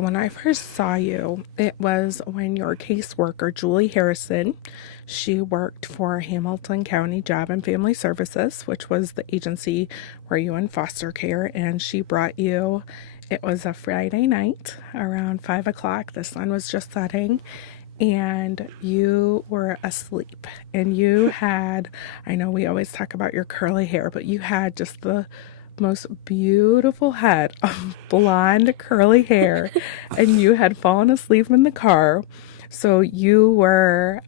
When I first saw you, it was when your caseworker, Julie Harrison, she worked for Hamilton County Job and Family Services, which was the agency where you in foster care, and she brought you. It was a Friday night around 5 o'clock. The sun was just setting, and you were asleep. And you had, I know we always talk about your curly hair, but you had just the most beautiful head of blonde curly hair, and you had fallen asleep in the car. So you were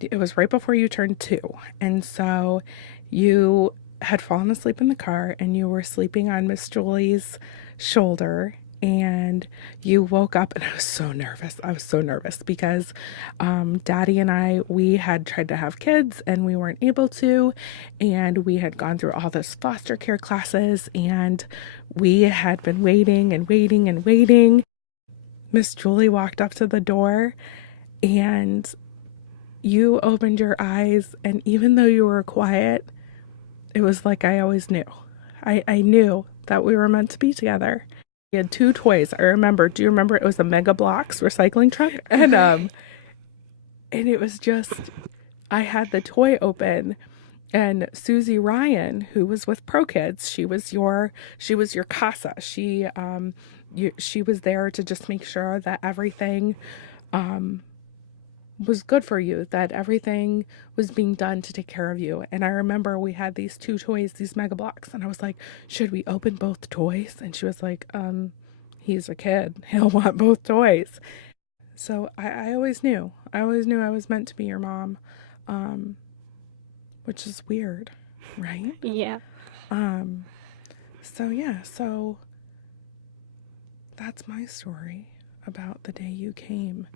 it was right before you turned 2, and so you had fallen asleep in the car and you were sleeping on Miss Julie's shoulder, and you woke up, and I was so nervous. I was so nervous because Daddy and I, we had tried to have kids and we weren't able to, and we had gone through all this foster care classes, and we had been waiting and waiting and waiting. Miss Julie walked up to the door, and you opened your eyes, and even though you were quiet, it was like I always knew. I knew that we were meant to be together. We had 2 toys. I remember. Do you remember? It was a Mega Blocks recycling truck, and it was just, I had the toy open, and Susie Ryan, who was with ProKids, she was your CASA. She was there to just make sure that everything was good for you, that everything was being done to take care of you. And I remember we had these 2 toys, these Mega Blocks, and I was like, should we open both toys? And she was like, he's a kid, he'll want both toys. So I always knew I was meant to be your mom, which is weird, right? Yeah. So that's my story about the day you came.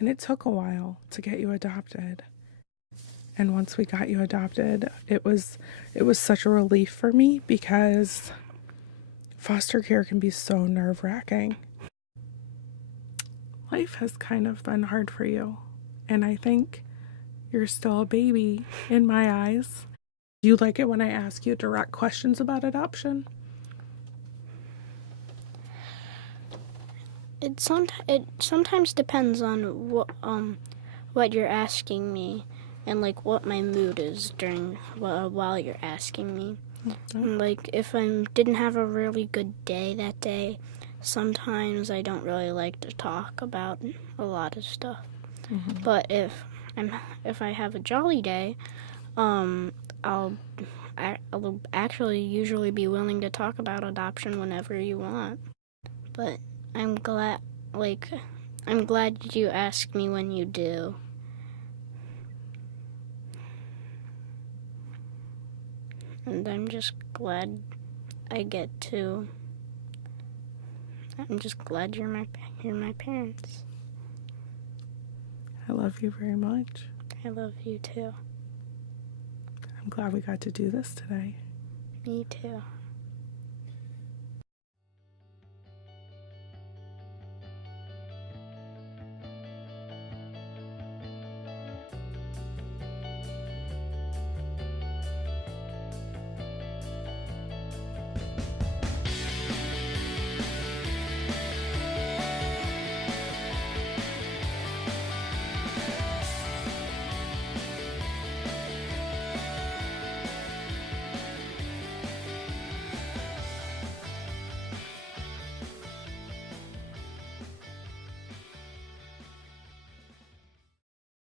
And it took a while to get you adopted. And once we got you adopted, it was such a relief for me, because foster care can be so nerve-wracking. Life has kind of been hard for you, and I think you're still a baby in my eyes. Do you like it when I ask you direct questions about adoption? It sometimes depends on what you're asking me, and like what my mood is during while you're asking me. And, like, if I didn't have a really good day that day, sometimes I don't really like to talk about a lot of stuff. Mm-hmm. But if I have a jolly day, I'll actually usually be willing to talk about adoption whenever you want. But I'm glad you ask me when you do. And I'm just glad you're my parents. I love you very much. I love you too. I'm glad we got to do this today. Me too.